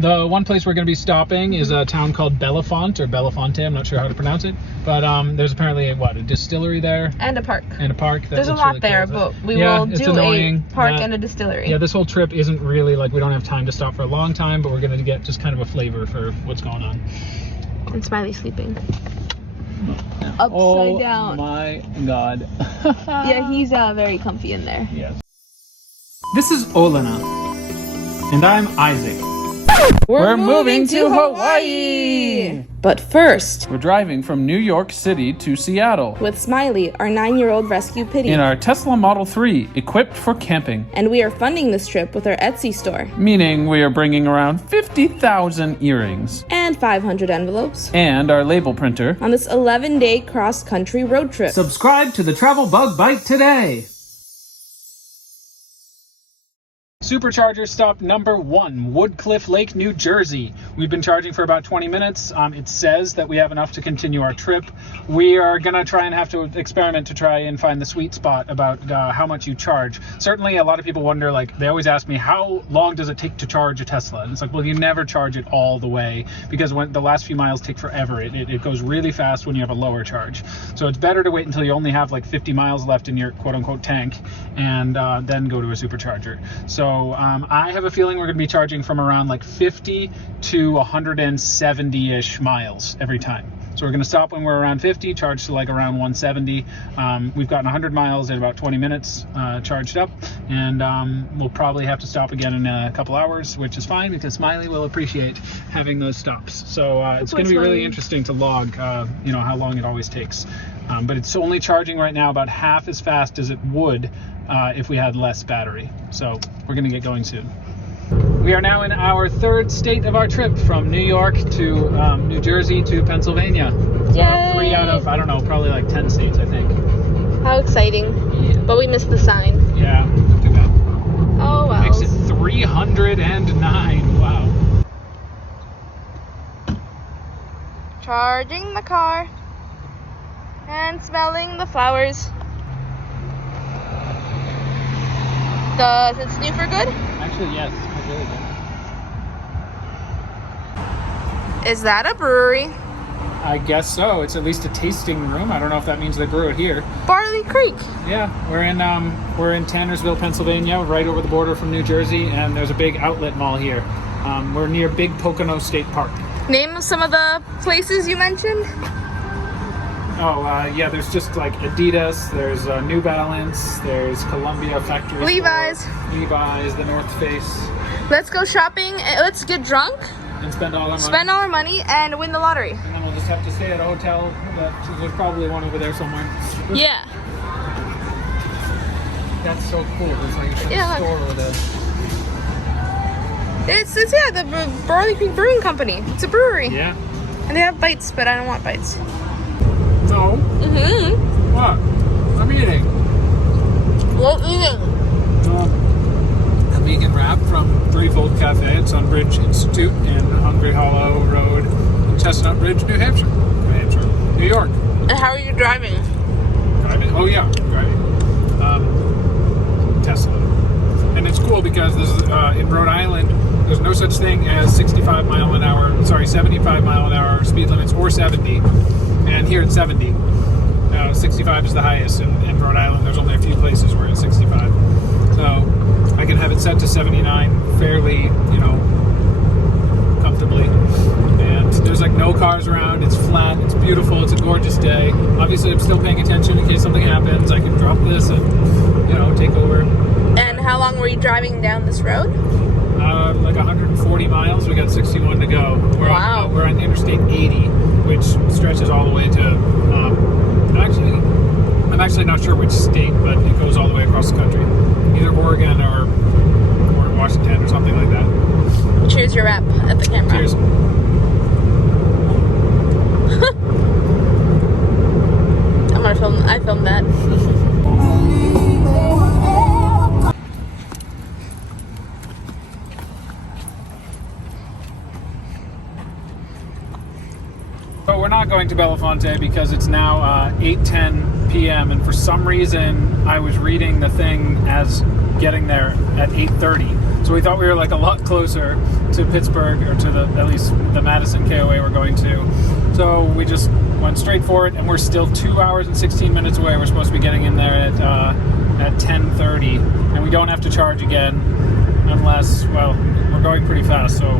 The one place we're going to be stopping is a town called Bellefonte, or Belafonte, I'm not sure how to pronounce it. But there's apparently, a distillery there? And a park. And a park. There's a lot really there, but we will do a park and a distillery. Yeah, this whole trip isn't really, we don't have time to stop for a long time, but we're going to get just kind of a flavor for what's going on. And Smiley's sleeping. Upside down. Oh my God. Yeah, he's very comfy in there. Yes. This is Olena. And I'm Isaac. We're moving to Hawaii! But first, we're driving from New York City to Seattle with Smiley, our 9-year-old rescue pitty, in our Tesla Model 3, equipped for camping. And we are funding this trip with our Etsy store. Meaning we are bringing around 50,000 earrings. And 500 envelopes. And our label printer. On this 11-day cross-country road trip. Subscribe to the Travel Bug Bite today! Supercharger stop number 1, Woodcliff Lake, New Jersey. We've been charging for about 20 minutes. It says that we have enough to continue our trip. We are going to try and have to experiment to try and find the sweet spot about how much you charge. Certainly, a lot of people wonder, they always ask me, how long does it take to charge a Tesla? And it's well, you never charge it all the way because when the last few miles take forever. It goes really fast when you have a lower charge. So it's better to wait until you only have 50 miles left in your quote-unquote tank and then go to a supercharger. So I have a feeling we're going to be charging from around 50 to 170-ish miles every time. So we're going to stop when we're around 50, charge to around 170. We've gotten 100 miles in about 20 minutes charged up, and we'll probably have to stop again in a couple hours, which is fine because Smiley will appreciate having those stops. So it's going to be really interesting to log, how long it always takes. But it's only charging right now about half as fast as it would if we had less battery. So we're going to get going soon. We are now in our 3rd state of our trip, from New York to New Jersey to Pennsylvania. So 3 out of, I don't know, probably 10 states, I think. How exciting. Yeah. But we missed the sign. Yeah, too bad. Oh, wow. Makes it 309. Wow. Charging the car. And smelling the flowers. Does it snoofer good? Actually, yes. It's really good. Is that a brewery? I guess so. It's at least a tasting room. I don't know if that means they brew it here. Barley Creek. Yeah, we're in Tannersville, Pennsylvania, right over the border from New Jersey, and there's a big outlet mall here. We're near Big Pocono State Park. Name some of the places you mentioned. Yeah, there's just Adidas, there's New Balance, there's Columbia Factory Levi's, the North Face. Let's go shopping, let's get drunk. And spend all our money. Spend all our money and win the lottery. And then we'll just have to stay at a hotel. There's probably one over there somewhere. Yeah. That's so cool. There's a store over there. It's the Barley Creek Brewing Company. It's a brewery. Yeah. And they have bites, but I don't want bites. No. Mm-hmm. What? I'm eating. What eating? A vegan wrap from Threefold Cafe at Sunbridge Institute in Hungry Hollow Road in Chestnut Ridge, New Hampshire. New York. And how are you driving? Oh yeah, driving. Tesla. And it's cool because this is, in Rhode Island, there's no such thing as 75 mile an hour speed limits, or 70. And here it's 70. 65 is the highest in Rhode Island. There's only a few places where it's 65. So I can have it set to 79 fairly, comfortably. And there's no cars around. It's flat. It's beautiful. It's a gorgeous day. Obviously, I'm still paying attention in case something happens. I can drop this and, take over. And how long were you driving down this road? 140 miles. We got 61 to go. We're on Interstate 80, which stretches all the way to, I'm actually not sure which state, but it goes all the way across the country. Either Oregon or Washington or something like that. Cheers your wrap at the camera. Cheers. I filmed that. But we're not going to Belafonte because it's now 8:10 p.m. and for some reason I was reading the thing as getting there at 8:30. So we thought we were like a lot closer to Pittsburgh, or to at least the Madison KOA we're going to. So we just went straight for it, and we're still 2 hours and 16 minutes away. We're supposed to be getting in there at 10:30, and we don't have to charge again unless, well, we're going pretty fast, so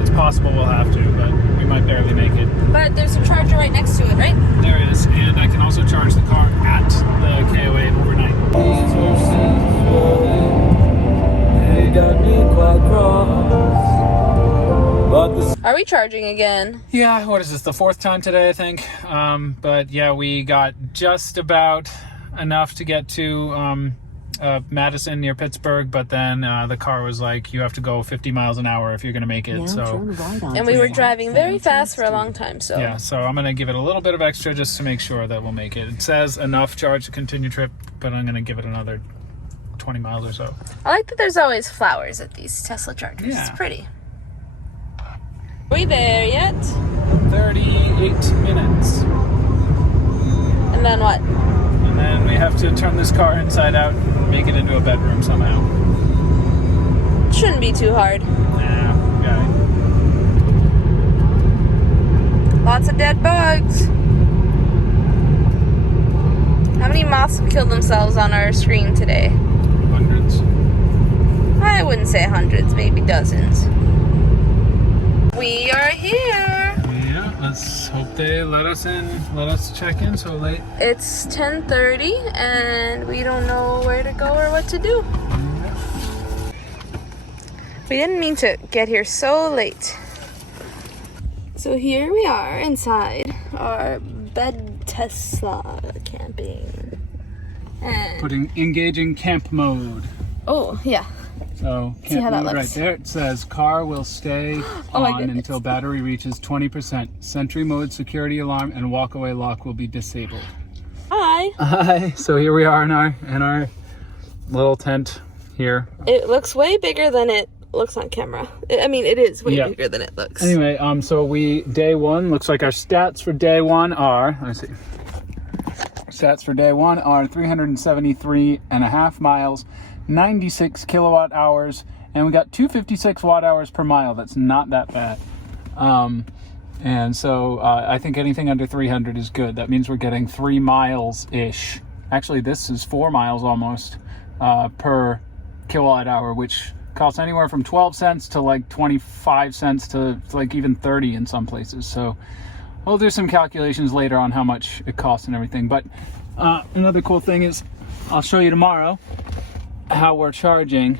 it's possible we'll have to, but we might barely make it. But there's a charger right next to it, right? There it is, and I can also charge the car at the KOA overnight. Are we charging again? Yeah, what is this, the fourth time today, I think. But yeah, we got just about enough to get to Madison near Pittsburgh, but then the car was like, you have to go 50 miles an hour if you're going to make it. Now so turn right on And we were 3rd driving very Street. fast for a long time, so. yeah, so I'm going to give it a little bit of extra just to make sure that we'll make it. It says enough charge to continue trip, but I'm going to give it another 20 miles or so. I like that there's always flowers at these Tesla chargers. Yeah. It's pretty. Are we there yet? 38 minutes. And then what? And then we have to turn this car inside out and make it into a bedroom somehow. Shouldn't be too hard. Yeah, okay. Lots of dead bugs. How many moths have killed themselves on our screen today? Hundreds. I wouldn't say hundreds, maybe dozens. We are here. Yeah, let's hope they let us in, let us check in so late. It's 10:30 and we don't know where to go or what to do. Yeah. We didn't mean to get here so late. So here we are inside our bed Tesla camping. And Engaging camp mode. oh yeah. So See how camp that mode right looks. there. It says car will stay Oh my on goodness. until battery reaches 20%. Sentry mode, security alarm, and walkaway lock will be disabled. Hi. Hi. So here we are in our little tent here. It looks way bigger than it looks on camera. I mean, it is way Yeah. bigger than it looks. Anyway, so day one looks like our stats for day one are. Let me see. Stats for day one are 373.5 miles, 96 kilowatt hours, and we got 256 watt hours per mile. That's not that bad. And so I think anything under 300 is good. That means we're getting 3 miles ish. Actually, this is 4 miles almost per kilowatt hour, which costs anywhere from 12 cents to like 25 cents to like even 30 in some places. So we'll do some calculations later on how much it costs and everything. But another cool thing is I'll show you tomorrow how we're charging.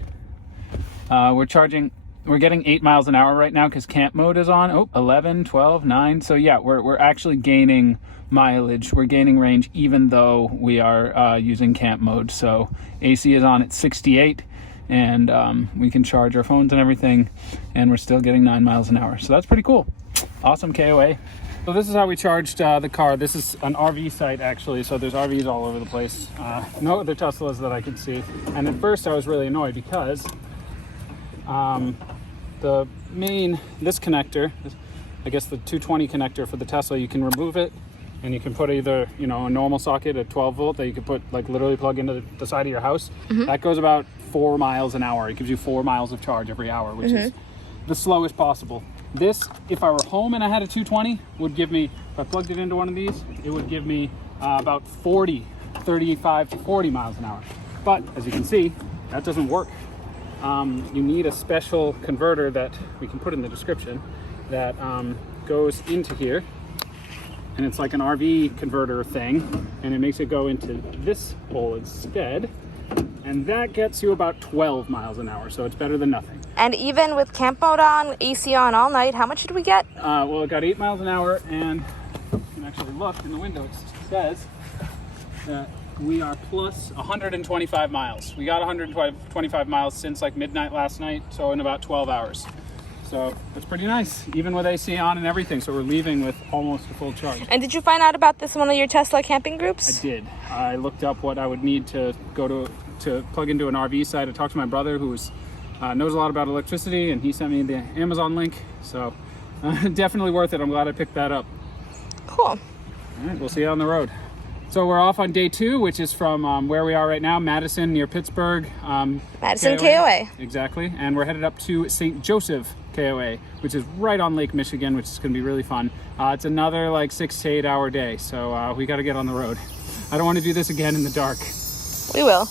We're getting 8 miles an hour right now because camp mode is on. Oh, 11, 12, 9. So yeah, we're actually gaining mileage. We're gaining range even though we are using camp mode. So AC is on at 68 and we can charge our phones and everything, and we're still getting 9 miles an hour. So that's pretty cool. Awesome KOA. So this is how we charged the car. This is an RV site actually, so there's RVs all over the place. No other Teslas that I could see. And at first I was really annoyed because this connector, I guess the 220 connector for the Tesla, you can remove it and you can put either, a normal socket at 12 volt that you could put like literally plug into the side of your house. Mm-hmm. That goes about 4 miles an hour. It gives you 4 miles of charge every hour, which is the slowest possible. This, if I were home and I had a 220, would give me, if I plugged it into one of these, it would give me about 35 to 40 miles an hour. But as you can see, that doesn't work. You need a special converter that we can put in the description that goes into here, and it's like an RV converter thing, and it makes it go into this hole instead, and that gets you about 12 miles an hour, so it's better than nothing. And even with camp mode on, AC on all night, how much did we get? Well, it got 8 miles an hour, and you can actually look in the window. It says that we are plus 125 miles. We got 125 miles since like midnight last night, so in about 12 hours. So that's pretty nice, even with AC on and everything. So we're leaving with almost a full charge. And did you find out about this in one of your Tesla camping groups? I did. I looked up what I would need to go to plug into an RV site. I talked to my brother who knows a lot about electricity, and he sent me the Amazon link. So definitely worth it. I'm glad I picked that up. Cool. All right, we'll see you on the road. So we're off on day 2, which is from where we are right now, Madison near Pittsburgh. Madison KOA. Exactly. And we're headed up to St. Joseph KOA, which is right on Lake Michigan, which is going to be really fun. It's another like 6 to 8 hour day, so we got to get on the road. I don't want to do this again in the dark. We will.